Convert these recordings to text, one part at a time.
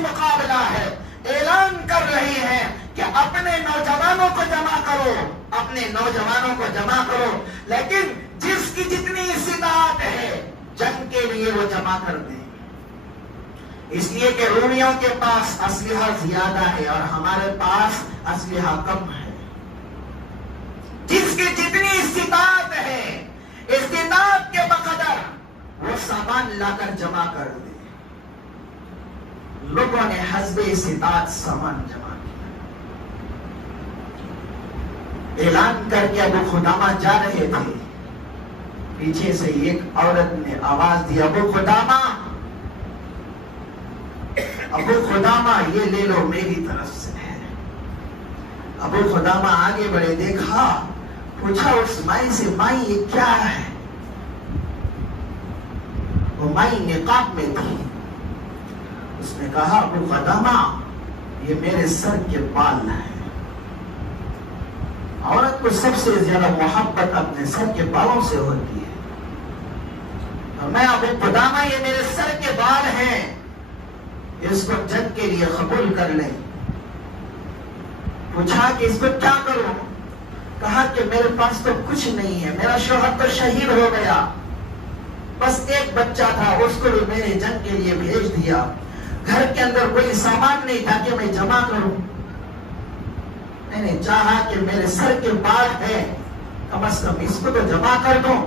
مقابلہ ہے، اعلان کر رہی ہے کہ اپنے نوجوانوں کو جمع کرو، اپنے نوجوانوں کو جمع کرو، لیکن جس کی جتنی استطاعت ہے جنگ کے لیے وہ جمع کر دیں، اس لیے کہ رومیوں کے پاس اسلحہ زیادہ ہے اور ہمارے پاس اسلحہ کم ہے۔ جس کی جتنی استطاعت ہے استطاعت کے بقدر وہ سامان لا کر جمع کر دے۔ لوگوں نے حسب استطاعت سامان جمع کیا، اعلان کر کے ابو خدامہ جا رہے تھے، پیچھے سے ایک عورت نے آواز دی، ابو خدامہ ابو خدامہ یہ لے لو میری طرف سے ہے۔ ابو خدامہ آگے بڑھے، دیکھا، پوچھا اس مائی سے، مائی یہ کیا ہے؟ وہ مائی نقاب میں تھی، اس نے کہا ابو خدامہ یہ میرے سر کے بال ہیں۔ عورت کو سب سے زیادہ محبت اپنے سر کے بالوں سے ہوتی ہے، اور میں ابو خدامہ یہ میرے سر کے بال ہیں، اس کو جنگ کے لیے قبول کر لیں۔ پوچھا کہ اس کو کیا کروں؟ کہا کہ میرے پاس تو کچھ نہیں ہے، میرا شوہر تو شہید ہو گیا، بس ایک بچہ تھا، اس کو بھی میں نے جنگ کے لیے بھیج دیا، گھر کے اندر کوئی سامان نہیں تھا کہ میں جمع کروں، میں نے چاہا کہ میرے سر کے بال ہیں، کم از کم اس کو تو جمع کر دوں،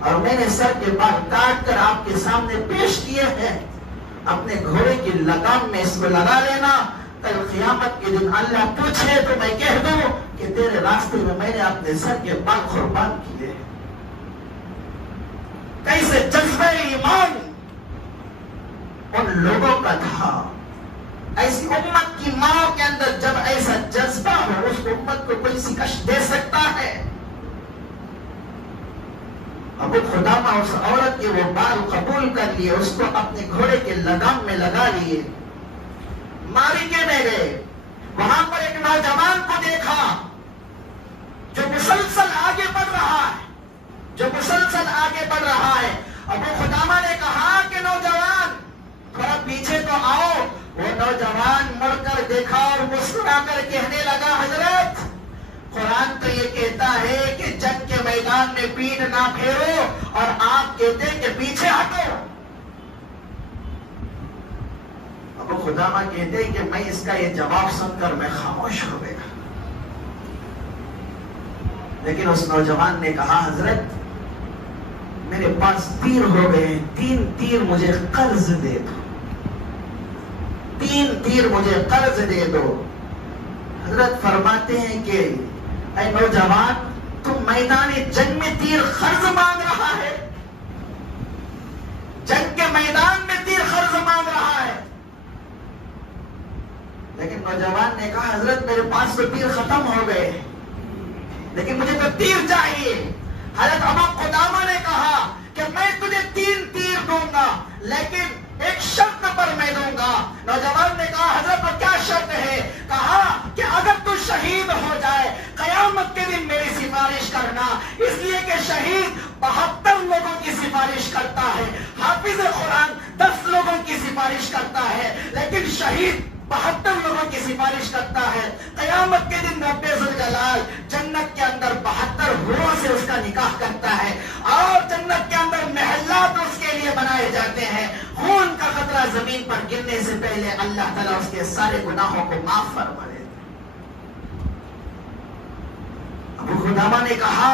اور میں نے سر کے بال کاٹ کر آپ کے سامنے پیش کیے ہیں، اپنے گھوڑے کی لگام میں اس کو لگا لینا، کل قیامت کے دن اللہ پوچھے تو میں کہہ دوں کہ تیرے راستے میں نے اپنے سر کے بال قربان کیے۔ کیسے جذبہ ایمان ان لوگوں کا تھا۔ ایسی امت کی ماں کے اندر جب ایسا جذبہ ہو، اس امت کو کوئی شکست دے سکتا ہے؟ ابو خدامہ اس عورت کے وہ بال قبول کر لیے، اس کو اپنے گھوڑے کے لگام میں لگا لیے، مارکے میں گئے، وہاں پر ایک نوجوان کو دیکھا جو مسلسل آگے بڑھ رہا ہے، جو مسلسل آگے بڑھ رہا ہے۔ ابو خدامہ نے کہا کہ نوجوان تھوڑا پیچھے تو آؤ۔ وہ نوجوان مڑ کر دیکھا اور مسکرا کر کہنے لگا، حضرت قرآن تو یہ کہتا ہے کہ جنگ کے میدان میں پیٹھ نہ پھیرو، اور آپ کہتے ہیں کہ پیچھے ہٹو۔ ابو خدامہ کہتے ہیں کہ میں اس کا یہ جواب سن کر میں خاموش ہو گیا، لیکن اس نوجوان نے کہا، حضرت میرے پاس تیر ہو گئے ہیں، 3 تیر مجھے قرض دے دو، 3 تیر مجھے قرض دے دو۔ حضرت فرماتے ہیں کہ اے نوجوان، تم میدان جنگ میں تیر قرض مانگ رہا ہے، جنگ کے میدان میں تیر قرض مانگ رہا ہے۔ لیکن نوجوان نے کہا، حضرت میرے پاس تو تیر ختم ہو گئے، لیکن مجھے تو تیر چاہیے۔ حضرت ابو قدامہ نے کہا کہ میں تجھے 3 تیر دوں گا، لیکن ایک شرط پر میں دوں گا۔ نوجوان نے کہا، حضرت وہ کیا شرط ہے؟ کہا کہ اگر تو شہید ہو جائے قیامت کے دن میری سفارش کرنا، اس لیے کہ شہید 72 لوگوں کی سفارش کرتا ہے، حافظ قرآن 10 لوگوں کی سفارش کرتا ہے، لیکن شہید 72 لوگوں کی سفارش کرتا ہے۔ قیامت کے دن رب ذوالجلال جنت کے اندر 72 حوروں سے اس کا نکاح کرتا ہے، اور جنت کے اندر محلات اس کے لیے بنائے جاتے ہیں۔ خون کا قطرہ زمین پر گرنے سے پہلے اللہ تعالیٰ اس کے سارے گناہوں کو معاف فرما دیتا ہے۔ ابو خدامہ نے کہا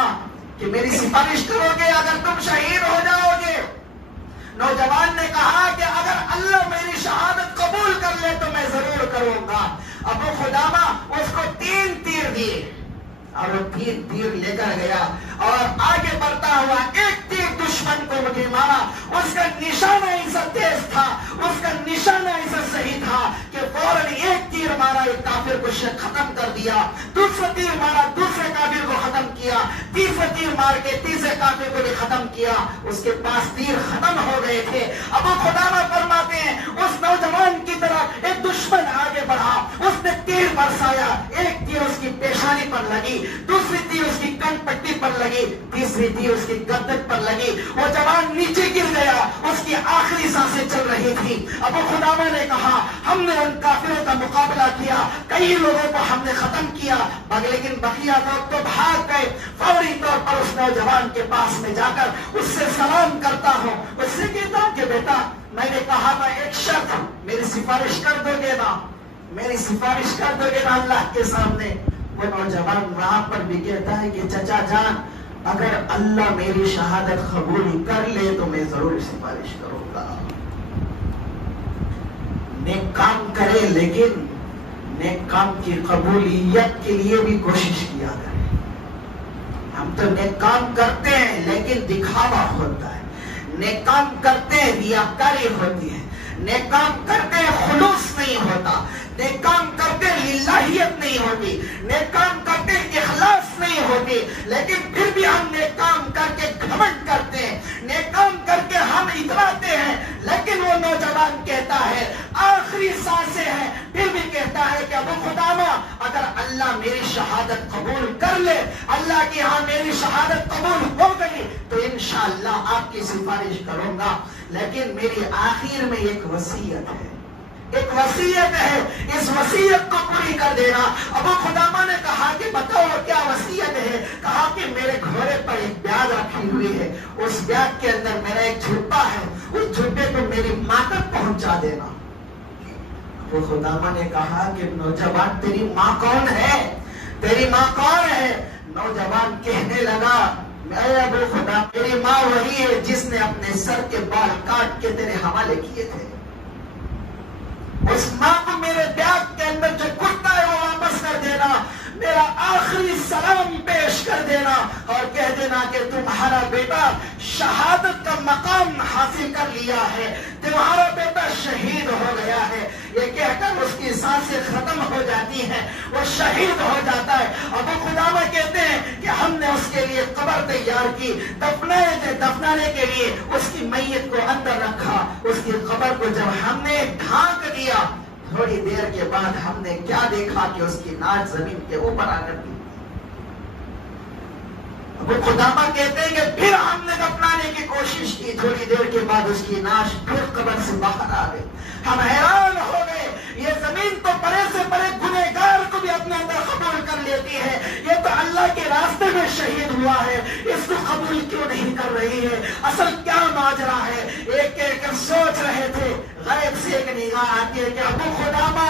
کہ میری سفارش کرو گے اگر تم شہید ہو جاؤ گے؟ نوجوان نے کہا کہ اگر اللہ میری شہادت قبول کر لے تو میں ضرور کروں گا۔ ابو خدامہ اس کو 3 تیر دیے، اور وہ 3 تیر لے کر گیا اور آگے بڑھتا ہوا ایک تیر دشمن کو مجھے مارا۔ اس کا نشانہ ایسا تیز تھا، اس کا نشانہ ایسا صحیح تھا کہ فوراً ایک تیر مارا، ایک کافر کو ختم کر دیا، دوسرا تیر مارا، دوسرے کافر کو ختم کیا، تیسرا تیر مار کے تیسرے کافر کو بھی ختم کیا۔ اس کے پاس تیر ختم ہو گئے تھے۔ ابو خدامہ فرماتے ہیں اس نوجوان کی طرح ایک دشمن آگے بڑھا، اس نے تیر برسایا، ایک تیر اس کی پیشانی پر لگی، دوسری تیر اس کی کن پٹی پر لگی، تیسری تیر اس کی گردن پر لگی۔ وہ جوان نیچے گر گیا، اس کی آخری سانسیں چل رہی رہی تھی. ابو خدامہ نے کہا ہم نے ان کافروں کا مقابلہ کیا, کئی لوگوں کو ہم نے ختم کیا, لیکن بقیہ لوگ تو بھاگ گئے. فوری طور پر اس نوجوان کے پاس میں جا کر اس سے سلام کرتا ہوں, اس سے کہتا ہوں کہ بیٹا میں نے کہا تھا ایک شرط, میری سفارش کر دو گے نا, میری سفارش کر دو گے نا اللہ کے سامنے. وہ نوجوان وہاں پر بھی کہتا ہے کہ چچا جان اگر اللہ میری شہادت قبول کر لے تو میں ضرور سفارش کروں گا. نیک کام کرے لیکن نیک کام کی قبولیت کے لیے بھی کوشش کیا کرے. ہم تو نیک کام کرتے ہیں لیکن دکھاوا ہوتا ہے, نیک کام کرتے ہیں ریاکاری ہوتی ہے, نیک کام کرتے ہیں خلوص نہیں ہوتا, نیک کام کرتے للہیت نہیں ہوتی, نیک کام کرتے اخلاص نہیں ہوتی. لیکن پھر بھی ہم نیک کام کر کے گھمنڈ کرتے ہیں, نیک کام کر کے ہم اتراتے ہیں. لیکن وہ نوجوان کہتا ہے آخری سانسیں ہیں پھر بھی کہتا ہے کہ ابو خدامہ اگر اللہ میری شہادت قبول کر لے, اللہ کی ہاں میری شہادت قبول ہو گئی تو انشاءاللہ آپ کی سفارش کروں گا. لیکن میری آخر میں ایک وصیت ہے, ایک وصیت ہے, اس وصیت کو پوری کر دینا. ابو خدامہ نے کہا کہ بتاؤ کیا وصیت ہے؟ کہا کہ میرے گھوڑے پر ایک بیاگ رکھی ہوئی ہے, اس بیاگ کے اندر میرا ایک جھپا ہے, اس جھپے کو میری ماں تک پہنچا دینا. ابو خدامہ نے کہا کہ نوجوان تیری ماں کون ہے, تیری ماں کون ہے؟ نوجوان کہنے لگا اے ابو خدا میری ماں وہی ہے جس نے اپنے سر کے بال کاٹ کے تیرے حوالے کیے تھے. اس ماں کو میرے بیاگ کے اندر جو کرتا ہے وہ واپس کر دینا, میرا آخری سلام پیش کر دینا اور کہہ دینا کہ تمہارا بیٹا شہادت کا مقام حاصل کر لیا ہے, تمہارا بیٹا شہید ہو گیا ہے. یہ کہہ کر اس کی سانسیں ختم ہو جاتی ہیں, وہ شہید ہو جاتا ہے. ابو خدامہ کہتے ہیں کہ ہم نے اس کے لیے قبر تیار کی, دفنانے کے لیے اس کی میت کو اندر رکھا. اس کی قبر کو جب ہم نے ڈھانک دیا تھوڑی دیر کے بعد ہم نے کیا دیکھا کہ اس کی ناک زمین کے اوپر آ کر گئی. ابو خدامہ کہتے ہیں کہ پھر ہم نے دفنانے کی کوشش کی, تھوڑی دیر کے بعد اس کی ناش پھر قبر سے باہر آ گئی. ہم حیران ہو گئے, یہ زمین تو بڑے سے بڑے گنہگار کو بھی اپنے اندر قبول کر لیتی ہے, یہ تو اللہ کے راستے میں شہید ہوا ہے, اس کو قبول کیوں نہیں کر رہی ہے؟ اصل کیا ماجرا ہے؟ ایک ایک سوچ رہے تھے. غیب سے ایک نگاہ آتی ہے کہ ابو خدامہ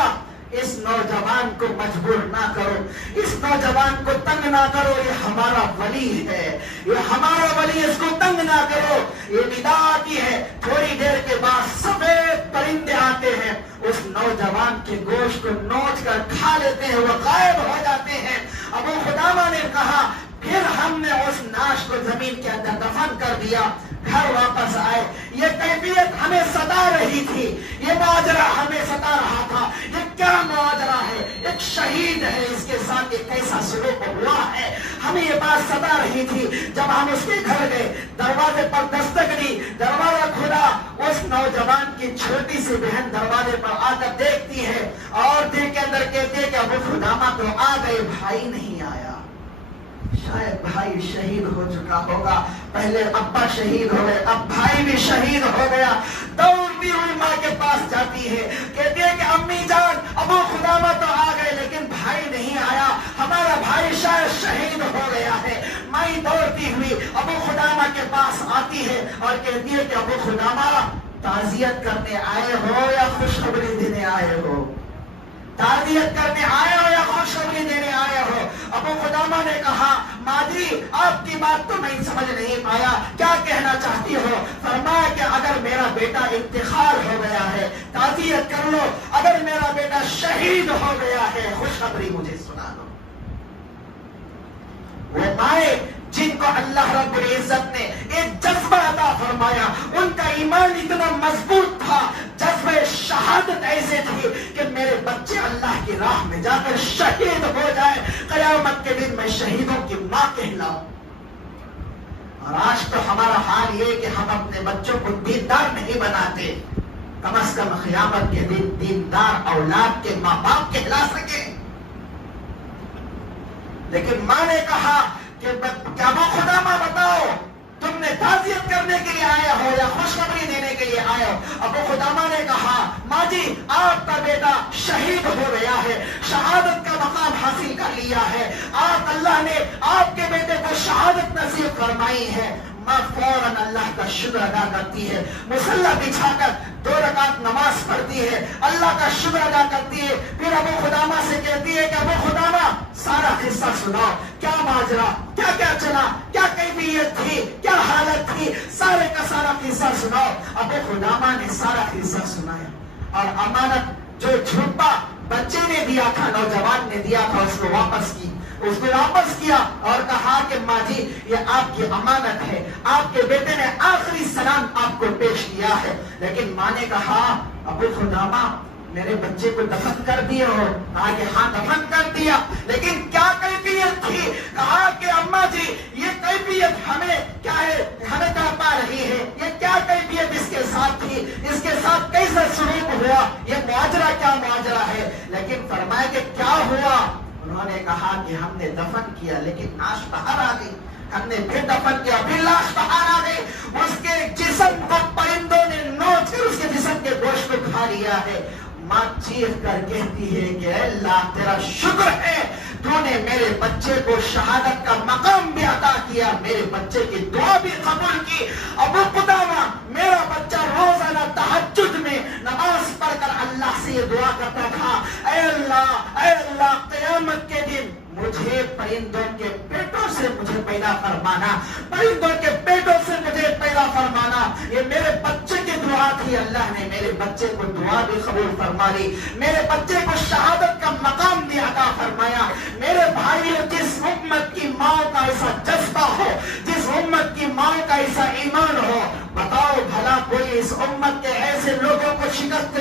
اس نوجوان کو مجبور نہ کرو, اس نوجوان کو تنگ نہ کرو, یہ ہمارا ولی ہے, یہ ہمارا ولی, اس کو تنگ نہ کرو. یہ ندا آتی ہے, تھوڑی دیر کے بعد سفید پرندے آتے ہیں, اس نوجوان کے گوشت کو نوچ کر کھا لیتے ہیں, وہ غائب ہو جاتے ہیں. ابو خدامہ نے کہا پھر ہم نے اس ناش کو زمین کے اندر دفن کر دیا, گھر واپس آئے. یہ کیفیت ہمیں ستا رہی تھی, یہ ماجرا ہمیں ستا رہا تھا. یہ کیا ماجرا ہے؟ ایک شہید ہے, اس کے ساتھ یہ کیسا سلوک ہوا ہے؟ ہمیں یہ بات ستا رہی تھی. جب ہم اس کے گھر گئے, دروازے پر دستک دی, دروازہ کھلا, اس نوجوان کی چھوٹی سی بہن دروازے پر آ کر دیکھتی ہے اور دل کے اندر کہتی ہے کہ ابو خدامہ تو آ گئے, بھائی نہیں آیا. شاید بھائی شہید ہو چکا ہوگا, پہلے ابا شہید ہو گئے, اب بھائی بھی شہید ہو گیا. دوڑتی ہوئی ماں کے پاس جاتی ہے, کہتی ہے کہ امی جان ابو خدامہ تو آ گئے لیکن بھائی نہیں آیا, ہمارا بھائی شاید شہید ہو گیا ہے. ماں دوڑتی ہوئی ابو خدامہ کے پاس آتی ہے اور کہتی ہے کہ ابو خدامہ تعزیت کرنے آئے ہو یا خوشخبری دینے آئے ہو؟ تعزیت کرنے آئے ہو یا خوشخبری دینے آئے ہو؟ ابو خدامہ نے کہا ماں جی آپ کی بات تو میں سمجھ نہیں پایا, کیا کہنا چاہتی ہو؟ فرمایا کہ اگر میرا بیٹا انتقال ہو گیا ہے تعزیت کر لو, اگر میرا بیٹا شہید ہو گیا ہے خوشخبری مجھے سنا دو. وہ مائیں جن کو اللہ رب العزت نے ایک جذبہ عطا فرمایا, ان کا ایمان اتنا مضبوط تھا, جذبہ شہادت ایسے تھی کہ میرے بچے اللہ کی راہ میں جا کر شہید ہو جائے, قیامت کے دن میں شہیدوں کی ماں کہلاؤں. اور آج تو ہمارا حال یہ کہ ہم اپنے بچوں کو دیندار نہیں بناتے, کم از کم قیامت کے دن دیندار اولاد کے ماں باپ کہلا سکے. لیکن ماں نے کہا کہ کیا ابو خدامہ بتاؤ تم نے تعزیت کرنے کے لیے آئے ہو یا خوشخبری دینے کے لیے آئے ہو؟ ابو خدامہ جی آپ کا بیٹا شہید ہو گیا ہے، شہادت کا مقام حاصل کر لیا ہے، آپ اللہ نے آپ کے بیٹے کو شہادت نصیب فرمائی ہے، ماں فوراً اللہ کا شکر ادا کرتی ہے، مصلی بچھا کر 2 رکعت نماز پڑھتی ہے، اللہ کا شکر ادا کرتی ہے، پھر ابو خدامہ سے کہتی ہے کہ ابو خدامہ سارا قصہ سناؤ، کیا ماجرا، کیا کیا چلا، کیا کیفیت تھی، کیا حالت تھی، سارے کا سارا قصہ سناؤ۔ ابو خدامہ نے سارا قصہ سنایا، اور امانت جو جھوٹا بچے نے دیا تھا، نوجوان نے دیا تھا، اس کو واپس کیا اور کہا کہ ماں جی یہ آپ کی امانت ہے، آپ کے بیٹے نے آخری سلام آپ کو پیش کیا ہے۔ لیکن ماں نے کہا ابو خدامہ میرے بچے کو دفن کر دیا ہو؟ کہا کہ ہاں دفن کر دیا، لیکن کیا کیفیت تھی؟ کہا کہ اماں جی یہ کیفیت ہمیں کیا ہے، ہمیں کہاں پا رہی ہے، یہ کیا کیفیت اس کے ساتھ تھی، اس کے ساتھ کیسا سلوک ہوا، یہ ماجرا کیا ماجرا ہے؟ لیکن فرمایا کہ کیا ہوا؟ انہوں نے کہا کہ ہم نے دفن کیا لیکن لاش باہر آ گئی، ہم نے پھر دفن کیا پھر لاش باہر آ گئی، اس کے جسم کو پرندوں نے نوچ کر اس کے جسم کے گوشت کو کھا لیا ہے۔ ماں چیخ کر کہتی ہے کہ اے اللہ تیرا شکر ہے تو نے میرے بچے کو شہادت کا مقام بھی عطا کیا، میرے بچے کی دعا بھی قبول کی۔ ابو قدامہ میرا بچہ روزانہ تہجد میں نماز پڑھ کر اللہ سے یہ دعا کرتا تھا، اے اللہ قیامت کے دن مجھے پرندوں کے پیٹوں سے مجھے پیدا فرمانا، پرندوں کے پیٹوں سے مجھے پیدا فرمانا۔ یہ میرے بچے کی دعا تھی، اللہ نے میرے بچے کو دعا بھی قبول فرما لی، میرے بچے کو شہادت کا مقام بھی عطا فرمایا۔ میرے بھائیو، جس امت کی ماں کا ایسا جذبہ ہو، جس امت کی ماں کا ایسا ایمان ہو، بتاؤ بھلا کوئی اس امت کے ایسے لوگوں کو شکست